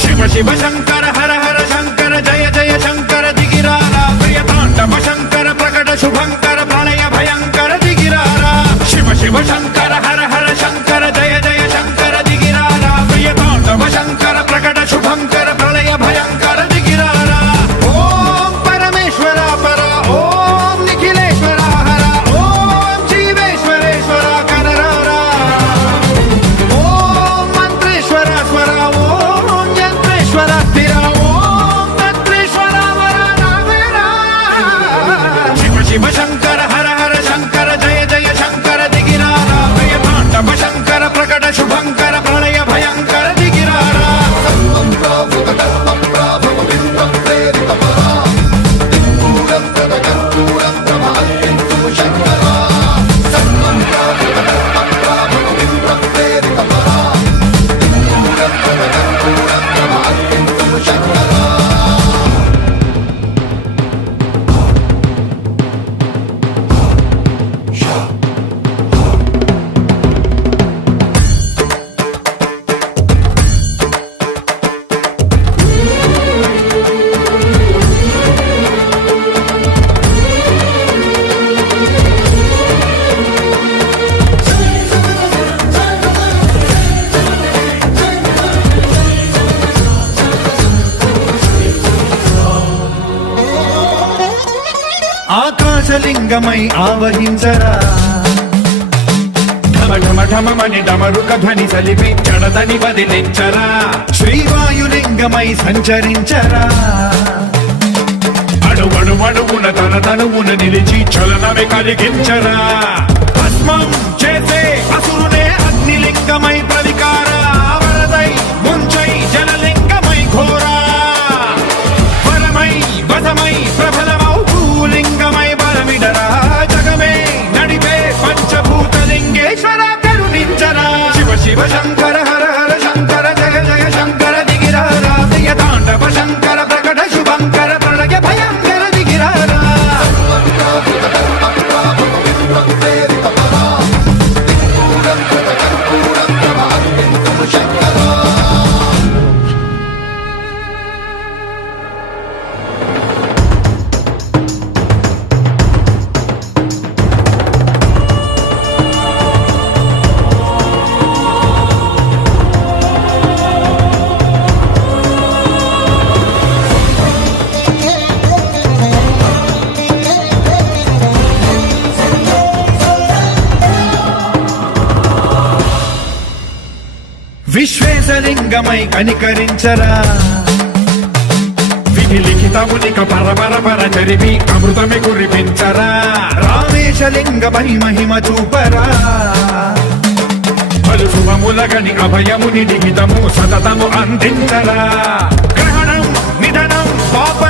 శివ శివ శంకర హర హర శంకర జయ జయ శంకర దిగిరారా ప్రియతాండవ శంకర ప్రకట శుభంకర ప్రళయ భయంకర దిగిరారా శివ శివ శంకర హర హర శంకర జయ జయ శంకర దిగిరారా ప్రియతాండవ శంకర ప్రకట శుభంకర ప్రళయ భయంకర దిగిరారా ఓం పరమేశ్వర పర ఓం నిఖిలేశ్వర హర ఓం జీవేశ్వరేశ్వర కరరారా ఓం మంత్రేశ్వర స్వర ఓం యంత్రేశ్వర స్థిర ఓం తంత్రేశ్వర వర నావేరా శివ శివ శంకర హర హర శంకర జయ జయ శంకర దిగిరారా ప్రియతాండవ శంకర ప్రకట శుభంకర ప్రళయ భయంకర దిగిరారా ఆకాశలింగమై ఆవహించరా ఢమ ఢమ ఢమమని డమరుక ధ్వని సలిపి జడదని వదిలించరా శ్రీవాయులింగమై సంచరించరా అణువణువున తన తనువున నిలిచి చలనమే కలిగించరా భస్మం చేసే అసురునే అగ్నిలింగమై ప్రవికారా వరదై ముంచై జలలింగమై ఘోరా వరమై వసమై ప్రబలమౌ భూలింగమై బలమిడరా జగమే నడిపే పంచభూతలింగేశ్వర కరుణించరా శివ శివ శంకర హర హర శంకర జయ జయ శంకర దిగిరారా ప్రియతాండవ శంకర ప్రకట శుభంకర ప్రళయ భయంకర దిగిరారా విశ్వేశలింగమై కనికరించరా విధి లిఖితమునిక పరపర చరివి అమృతమి కురిపించరా రామేశలింగమై మహిమ చూపరా పలు శుభములగని అభయముని నిహితము సతతము అందించరా గ్రహణం నిధనం పాప